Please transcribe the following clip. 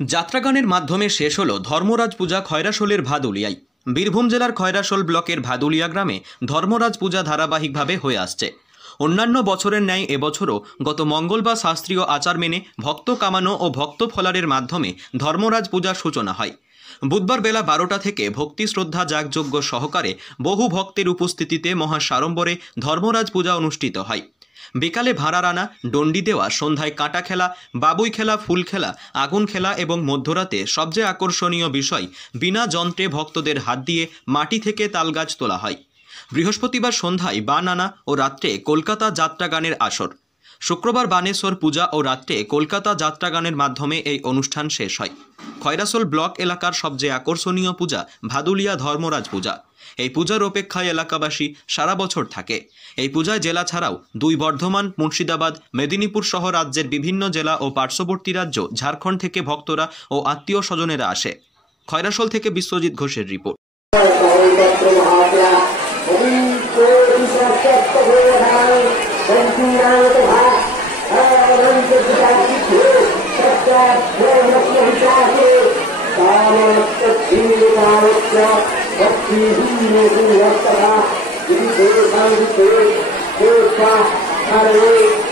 যাত্রাগানের মাধ্যমে শেষ হলো ধর্মরাজ পূজা খয়রাশোলের ভাদুলিয়ায়। বীরভূম জেলার খয়রাশোল ব্লকের ভাদুলিয়া গ্রামে ধর্মরাজ পূজা ধারাবাহিকভাবে হয়ে আসছে। অন্যান্য বছরের ন্যায় এবছরও গত মঙ্গলবার শাস্ত্রীয় আচার মেনে ভক্ত কামানো ও ভক্ত ফলারের মাধ্যমে ধর্মরাজ পূজার সূচনা হয়। বুধবার বেলা 12টা থেকে ভক্তি শ্রদ্ধা যাগযজ্ঞ সহকারে বহু ভক্তের উপস্থিতিতে মহা সাড়ম্বরে ধর্মরাজ পূজা অনুষ্ঠিত হয়। বিকালে ভাড়ার আনা, ডন্ডি দেওয়া, সন্ধ্যায় কাঁটা খেলা, বাবুই খেলা, ফুল খেলা, আগুন খেলা এবং মধ্যরাতে সবচেয়ে আকর্ষণীয় বিষয় বিনা যন্ত্রে ভক্তদের হাত দিয়ে মাটি থেকে তালগাছ তোলা হয়। বৃহস্পতিবার সন্ধ্যায় বান আনা ও রাত্রে কলকাতা যাত্রাগানের আসর। শুক্রবার বানেশ্বর পূজা ও রাত্রে কলকাতা যাত্রাগানের মাধ্যমে এই অনুষ্ঠান শেষ হয়। খয়রাশোল ব্লক এলাকার সবচেয়ে আকর্ষণীয় পূজা ভাদুলিয়া ধর্মরাজ পূজা। এই পূজার অপেক্ষায় এলাকাবাসী সারা বছর থাকে। এই পূজায় জেলা ছাড়াও দুই বর্ধমান, মুর্শিদাবাদ, মেদিনীপুর সহ রাজ্যের বিভিন্ন জেলা ও পার্শ্ববর্তী রাজ্য ঝাড়খণ্ড থেকে ভক্তরা ও আত্মীয় স্বজনেরা আসে। খয়রাশোল থেকে বিশ্বজিৎ ঘোষের রিপোর্ট। Hare